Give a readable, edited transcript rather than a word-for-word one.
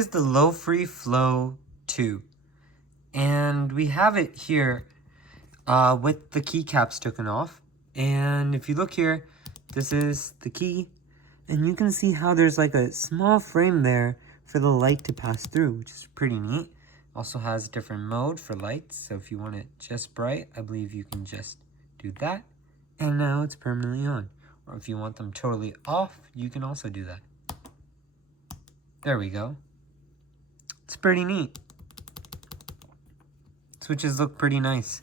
Here's the Lofree Flow 2. And we have it here with the keycaps taken off. And if you look here, this is the key. And you can see how there's like a small frame there for the light to pass through, which is pretty neat. Also has a different mode for lights. So if you want it just bright, I believe you can just do that. And now it's permanently on. Or if you want them totally off, you can also do that. There we go. It's pretty neat. Switches look pretty nice.